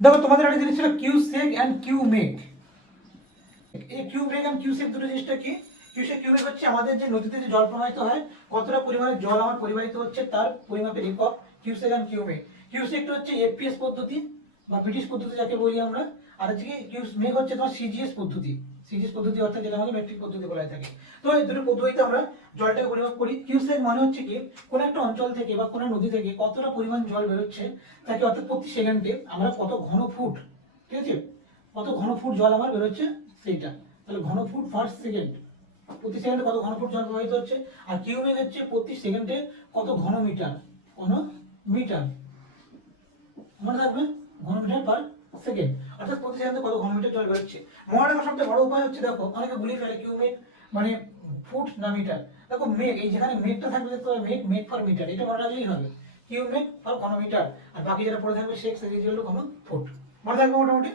দেখো তোমাদের একটা জিনিস ছিল cusec and cumec. এই cumec and cusec দুটো জিনিসটা কি? কিউ সেক কিউ মেক হচ্ছে আমাদের যে নদীতে যে জল প্রবাহিত হয়, কতটা পরিমাণে জল আমার পরিবাহিত হচ্ছে তার পরিমাপের একক cusec and cumec. কিউ সেকটা হচ্ছে এফপিএস পদ্ধতি বা ব্রিটিশ পদ্ধতি যাকে বলি আমরা, আর হচ্ছে কি কিউ মেক হচ্ছে তোমার সিজিএস পদ্ধতি। সিজিএস পদ্ধতি অর্থাৎ যেটা আমাদের মেট্রিক পদ্ধতি বলা হয়ে থাকে। তো এই দুটো পদ্ধতিতে আমরা জলটাকে পরিমাপ করি। কিউ সেক মানে হচ্ছে কি কোন একটা অঞ্চল থেকে বা কোন নদী থেকে কতটা পরিমাণ জল বেরোচ্ছে তাকে, অর্থাৎ প্রতি সেকেন্ডে আমরা কত ঘন ফুট, ঠিক আছে, কত ঘন ফুট জল আমার বেরোচ্ছে সেইটা। তাহলে ঘন ফুট পার সেকেন্ড, প্রতি সেকেন্ডে কত ঘন ফুট জল প্রবাহিত হচ্ছে। আর কিউমেক হচ্ছে প্রতি সেকেন্ডে কত ঘন মিটার, ঘন মিটার মনে থাকবে, ঘন মিটার পার সেকেন্ড, অর্থাৎ প্রতি সেকেন্ডে কত ঘন মিটার জল বেরোচ্ছে। মনে রাখার সবচেয়ে বড় উপায় হচ্ছে, দেখো অনেকে ভুলিয়ে ফেলে কিউমেক মানে ফুট না মিটার। দেখো মেক, এই যেখানে মেকটা থাকবে দেখতে হবে মেক, মেক ফর মিটার, এটা মনে রাখলেই হবে। কিউমেক ফর ঘন মিটার, আর বাকি যেটা পড়ে থাকবে সেক সেক ইকুয়াল টু ঘন ফুট, মনে থাকবে মোটামুটি।